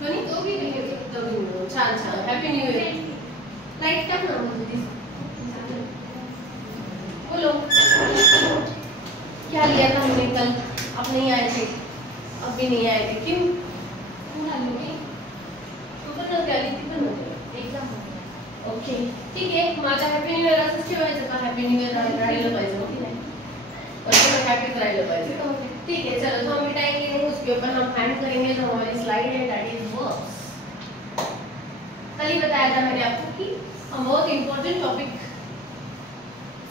कोणी दोघी मिळून. छान छान. Happy new year. लाईट टाक ना मुझे. बोलो क्या लिया था हमने कल? आप नहीं आए थे, अब भी नहीं आए थे, क्यों? ओके ठीक आहे. मग आता हॅपी न्यू इयर असंच ठेवायचं का? हॅपी न्यू इयर राहिलं पाहिजे हो की नाही? हॅपीच राहिलं पाहिजे. ठीक है, चलो तो हम मिटाएंगे नहीं, उसके ऊपर हम हैंड करेंगे जो हमारी स्लाइड है, दैट इज वर्ब्स. कल ही बताया था मैंने आपको कि हम बहुत इंपॉर्टेंट टॉपिक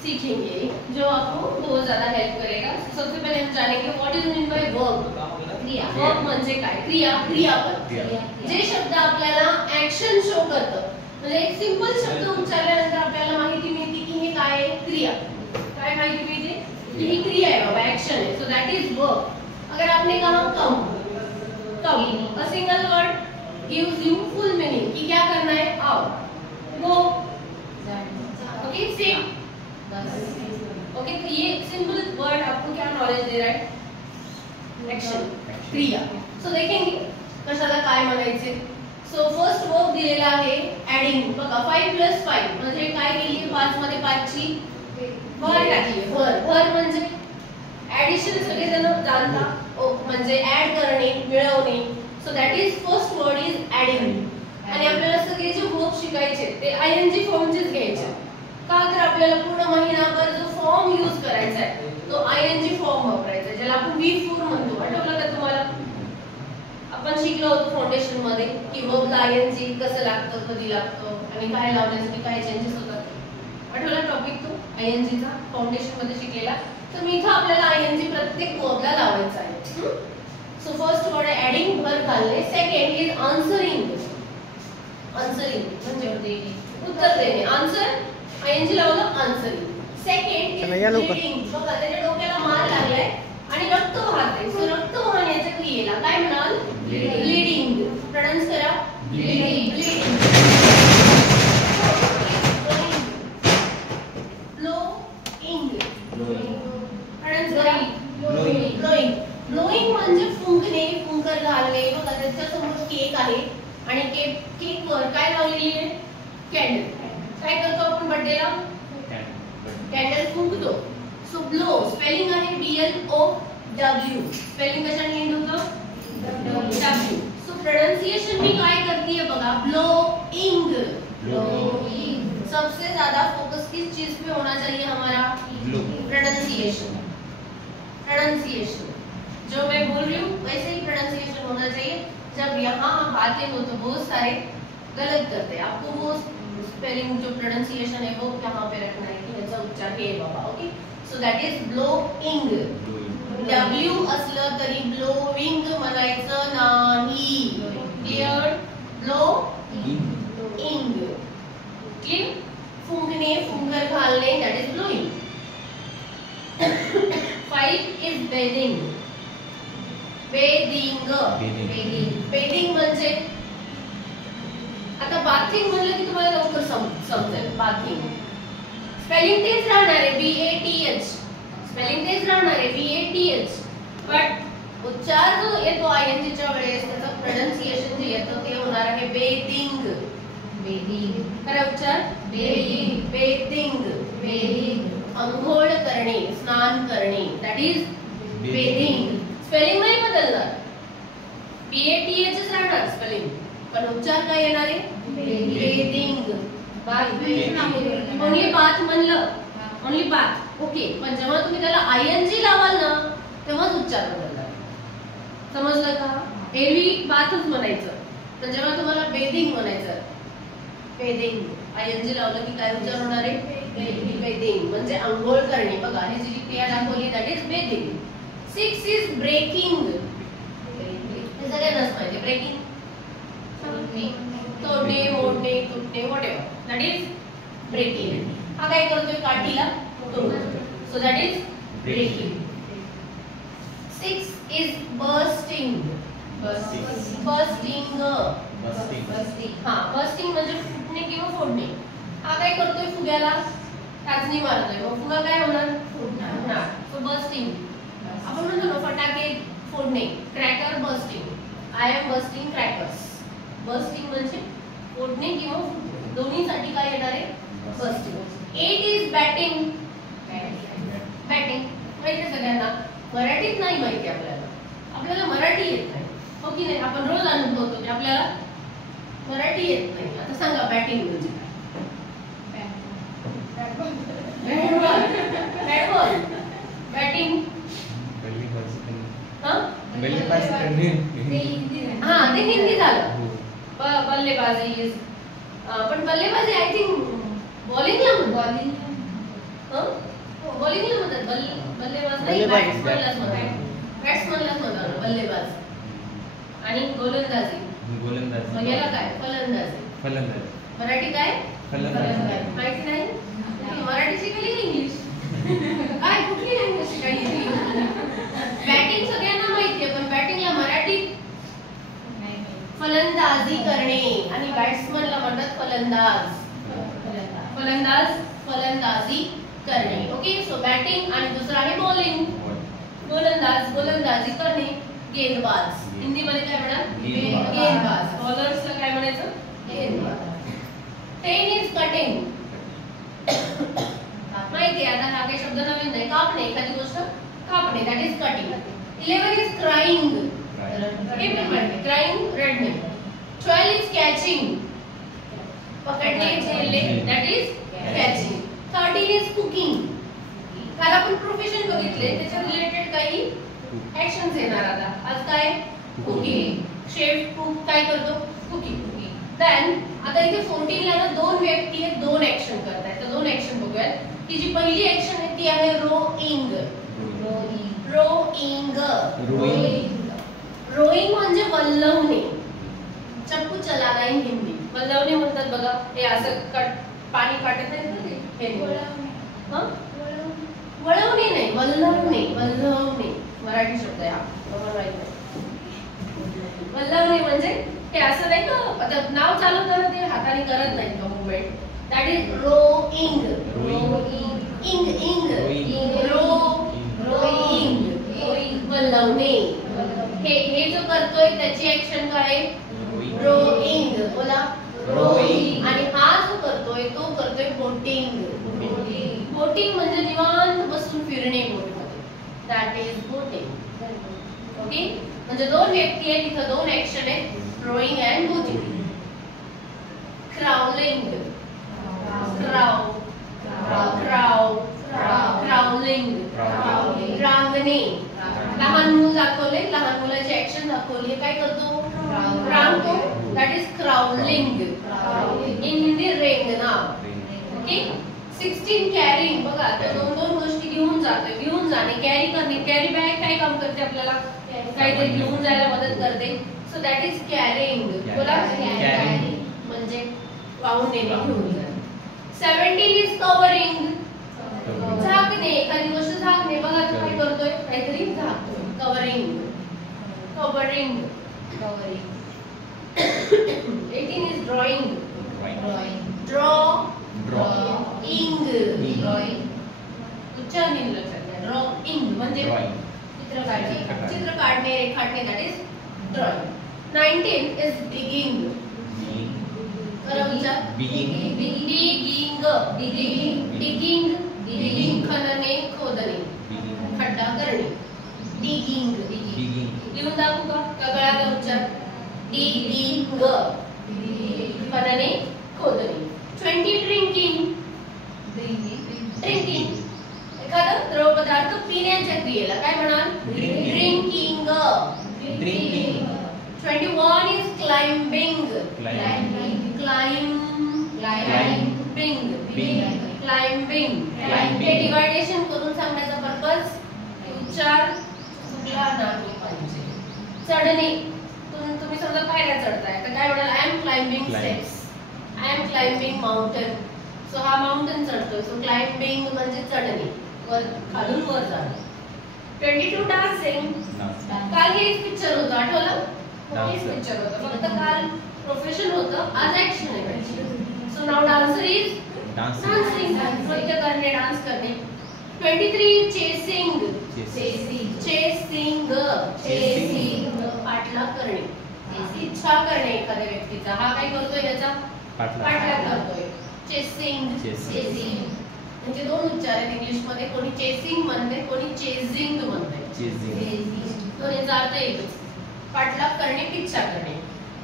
सीखेंगे जो आपको बहुत ज्यादा हेल्प करेगा. सबसे पहले हम जानेंगे what is mean by verb. क्रिया. वर्ब म्हणजे काय? क्रिया, क्रियापद. जे शब्द आपल्याला ऍक्शन शो करतं. म्हणजे एक सिंपल शब्द उच्चारल्यानंतर आपल्याला माहिती मिळते की हे काय आहे? क्रिया. काय माहिती मिळते? कि ही क्रिया है, बाबा एक्शन है. So that is verb. अगर आपने कहा come, come, a single word gives you full meaning कि क्या करना है? आओ, गो, ओके, सिम. ओके, तो ये सिंपल वर्ड आपको क्या नॉलेज दे रहा है? एक्शन, क्रिया. सो देखेंगे कशाला काय म्हणायचे. सो फर्स्ट वर्ब दिलेला आहे ऍडिंग. बघा 5 + 5 म्हणजे काय केली? 5 मध्ये 5 ची भर टाकली. भर, भर म्हणजे ऍडिशन. सगळेजण जाणता म्हणजे ऍड करणे, मिळवणे. So that is first word is adding. आणि आपल्याला सगळे जे वर्ब शिकायचे ते आयएनजी फॉर्मचेच घ्यायचे. का तर आपल्याला पूर्ण महिनाभर जो फॉर्म यूज करायचा आहे तो आयएनजी फॉर्म वापरायचा आहे, ज्याला आपण V4 म्हणतो. आठवलं का तुम्हाला? आपण शिकलो होतो फाउंडेशन मध्ये की वर्बला आयएनजी कसं लागतं, कधी लागतं आणि काय लावण्यासाठी काय चेंजेस होतात. आठवला टॉपिक तो आयएनजी चा फाउंडेशन मध्ये शिकलेला. तर मी इथं आपल्याला आयएनजी प्रत्येक वर्बला लावायचा आहे. सो फर्स्ट वर्ड आहे ऍडिंग, भर घालणे. Second is answering. आन्सरिंग म्हणजे उत्तर देणे. आन्सर आयएनजी लावलं, आन्सरिंग. Second is leading. बघा त्याच्या डोक्याला मार लागलाय आणि रक्त वाहते. सो रक्त वाहण्याच्या क्रियेला काय म्हणाल? लीडिंग. प्रोनाउन्स करा. लीडिंग. लीडिंग. ब्लोइंग म्हणजे फुंकणे, फुंकर घालणे. बघा त्याच्या समोर केक आहे आणि केक वर काय लावलेली आहे? कॅन्डल. काय करतो आपण बर्थडेला? कॅन्डल फुंकतो. सो ब्लो स्पेलिंग आहे BLOW. स्पेलिंग कशाने एंड होतं? W. सो प्रोनाउंसिएशन मी काय करते है बघा? ब्लोइंग. ब्लोइंग. सबसे ज्यादा फोकस किस चीज पे होना चाहिए हमारा? प्रोनाउंसिएशन. प्रोनाउंसिएशन जो मैं बोल रही हूँ वैसे ही प्रोनाउंसिएशन होना चाहिए. जब यहाँ बातें हो तो बहुत सारे गलत करते हैं. आपको वो स्पेलिंग जो प्रोनाउंसिएशन है वो कहाँ पे रखना है कि याचा उच्चार हे बाबा. Okay, so that is blowing. W असलं तरी ब्लोइंग म्हणायचं नाही. क्लियर? ब्लोइंग. क्लियर? फुंकणे, फुंकर घालणे, that is blowing. 5 is bathing. Bathing. Bathing म्हणजे आता बाथिंग म्हणलं की तुम्हाला लवकर समजेल. बाथिंग स्पेलिंग तेच राहणार आहे BATH. स्पेलिंग तेच राहणार आहे BATH. बट उच्चार जो येतो आयएनजी च्या वेळेस त्याचा प्रोनाउंसिएशन जे येतं ते होणार आहे बेदिंग. बेदिंग. खरा उच्चार? बेदिंग. बेदिंग. बेदिंग. अंघोळ करणे, स्नान करणे, दॅट इज बेदिंग. स्पेलिंग नाही बदलणार. BATH राहणार स्पेलिंग, पण उच्चार काय येणार आहे? बेदिंग. ओनली बाथ म्हणलं, ओनली बाथ. ओके, पण जेव्हा तुम्ही त्याला आयएनजी लावाल ना तेव्हाच उच्चार बदलणार. समजलं का? एरवी बाथच म्हणायचं, पण जेव्हा तुम्हाला बेदिंग म्हणायचं, बेदिंग आयएनजी लावलं की काय उच्चार होणार आहे? बेदिंग म्हणजे अंघोळ करणे. बघा हे जी क्रिया दाखवली that is bending. 6 is breaking. हे सगळ्यांनाच माहिती. ब्रेकिंग तोडणे, मोडणे, तुटणे, व्हॉटएव्हर, दॅट इज ब्रेकिंग. हा काय करतोय? काठीला तोडतो. So that is breaking. 6 is bursting. Bursting. हा, बर्स्टिंग म्हणजे फुटणे किंवा फोडणे. हा काय करतोय? फुग्याला टाचणी मारतोय. मग फुगा काय होणार? फुटणार. So bursting. आपण म्हणतो ना फटाके फोडणे, cracker bursting. I am bursting crackers. Busting म्हणजे ओढणे किंवा दोन्हीसाठी काय येणार आहे? बस्टिंग. 8 is batting. बॅटिंग माहिती सगळ्यांना, मराठीत नाही माहिती आपल्याला मराठी येत नाही, हो की नाही? आपण रोज अनुभवतो की आपल्याला मराठी येत नाही. आता सांगा बॅटिंग म्हणजे बॅट बॉल. बॅटिंग हा ते हिंदी झालं. बल्लेबाजी पण बल्लेबाजी आय थिंक बॉलिंगला बॉलिंगला म्हणतात. बल्लेबाज नाही, बॅट्समनलाच म्हणतात बल्लेबाज. आणि गोलंदाजी याला काय? फलंदाजी. मराठी काय? माहिती नाही? मराठी शिकली की इंग्लिश? काय कुठली लँग्वेज शिकायची? बॅटिंग सगळ्यांना माहितीये, पण बॅटिंगला मराठीत फलंदाजी करणे आणि बॅट्समनला म्हणतात फलंदाजी करणे. ओके, सो बॅटिंग आणि दुसरा आहे बॉलिंग. गोलंदाजी करणे. गेंदबाज हिंदी मध्ये काय म्हणतात? गेंदबाज. बॉलर्सला काय म्हणायचं? गेंदबाज. 10 इज कटिंग. माहिती आहे आता, हा काही शब्द नवीन नाही. कापणे, एखादी गोष्ट कापणे, that is cutting. 11 is crying. हे पण माहिती, क्राईंग रडणे. 12 इज कॅचिंग. पकडणे, झेलणे, that is catching. 13 is cooking. काल आपण प्रोफेशन बघितले, त्याच्या रिलेटेड काही ऍक्शन्स येणार आता. आज काय? कुकिंग. शेफ कुक काय करतो? कुकिंग. देन आता इथे 14 ला ना दोन व्यक्ती आहेत, दोन ऍक्शन करतायत. तर दोन ऍक्शन बघूयात. ती जी पहिली ऍक्शन आहे ती आहे रोईंग. रोईंग म्हणजे वल्लवणे. चप्पू चलाना इन हिंदी. वल्लवणे म्हणतात बघा, हे असं पाणी काटत नाही हे वळवणे नाही, वल्लवणे मराठी शब्द आहे हा. वल्लवणे म्हणजे हे असं नाही का, आता नाव चालवताना ते हाताने करत नाही का मूवमेंट. That is rowing. वल्लवणे. हे जो करतोय त्याची ऍक्शन काय? रोईंग. बोला रोईंग. आणि हा जो करतोय तो करतोय बोटिंग. बोटिंग म्हणजे निवांत बसून फिरणे बोटमध्ये. That is boating. ओके, म्हणजे दोन व्यक्ती आहेत, तिथे दोन ऍक्शन आहेत, rowing and boating. Crawling. Crawling. रांगणे. लहान मूल दाखवले, लहान मुलाची ऍक्शन दाखवली, काय करतो? रांगतो. That is crawling. In Hindi रेंगना. ओके. 16 कॅरिंग. बघा आता दोन गोष्टी घेऊन जाणे, कॅरी करणे. कॅरी बॅग काय काम करते? आपल्याला काहीतरी घेऊन जायला मदत करते. So that is carrying. बोला कॅरिंग म्हणजे वाहून नेणे, घेऊन जाणे. 17 इज कव्हरिंग. झाकणे, एखादी गोष्ट झाकणे. बघा तो काय करतोय? काहीतरी झाकतोय. कव्हरिंग. 18 is drawing. ड्रॉइंग म्हणजे चित्र काढणे, रेखाटणे. That is drawing. 19 is digging. Digging खणणे, खोदणे, खड्डा करणे. डिगिंग. लिहून दाखवू का गळ्याचा उच्चार? डिगिंग. खणणे, खोदणे. 20 ड्रिंकिंग. एखादा द्रव पदार्थ पिण्याच्या क्रियेला काय म्हणाल? ड्रिंकिंग. 21 is climbing. हे डिवायडेशन करून सांगण्याचा पर्पज, उच्चार चुकला नाही पाहिजे. चढणे, तुम्ही समजा पायऱ्या चढताय तर काय म्हणाल? I am climbing steps. I am climbing mountain. So हा माउंटेन चढतोय. सो क्लाइंबिंग म्हणजे चढणे, वर खालून वर जाणे. 22 डान्सिंग. काल हे पिक्चर होतं, आठवलं? हेच पिक्चर होतं, फक्त काल प्रोफेशन होतं, आज ऍक्शन आहे. So now dancer is dancing. नृत्य करणे, डान्स करणे. 23 चेसिंग. पाठलाग करणे. इच्छा करणे एखाद्या व्यक्तीचा, हा काय करतोय याचा पाठलाग करतोय. चेसिंग म्हणजे दोन उच्चार आहेत इंग्लिश मध्ये, कोणी चेसिंग म्हणते कोणी चेजिंग म्हणते. तो याचा अर्थ एकच, पाठलाग करणे, इच्छा करणे.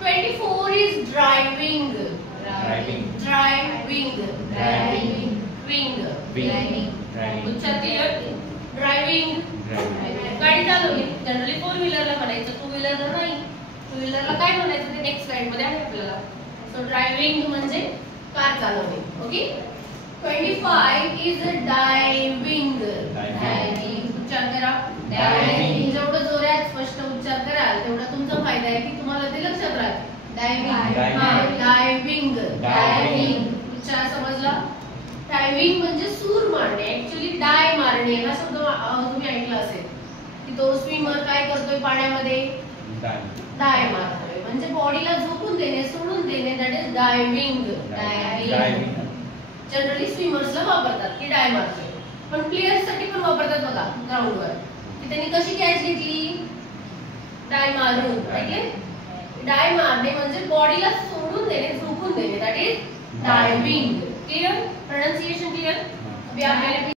24 इज ड्रायव्हिंग. उच्चार क्लिअर. ड्रायव्हिंग गाडी चालवली. जनरली 4 व्हीलरला म्हणायचं, 2 व्हीलरला नाही. 2 व्हीलरला काय म्हणायचं ते नेक्स्ट स्लाइड मध्ये आहे आपल्याला. सो ड्रायव्हिंग म्हणजे कार चालवणे. ओके. 25 is diving. उच्चार करा. जेवढं जोरात स्पष्ट उच्चार कराल तेवढा तुमचा फायदा आहे की तुम्हाला ते लक्षात राहते. डायव्हिंग. उच्चार समजला. डायव्हिंग म्हणजे सूर मारणे. ऍक्च्युअली डाय मारणे हा शब्द तुम्ही ऐकला असेल की तो स्विमर काय करतोय पाण्यामध्ये, डाय मारतोय. म्हणजे बॉडीला झोपून देणे, सोडून देणे, दॅट इज डायव्हिंग. जनरली स्विमर्सला वापरतात की डाय मारतोय, पण प्लेयर्स साठी पण वापरतात बघा ग्राउंडवर, की त्यांनी कशी कॅच घेतली, डाय मारून. डाय मारणे म्हणजे बॉडीला सोडून देणे, झोपून देणे, that is diving. Clear. Pronunciation clear. अभी आपल्याला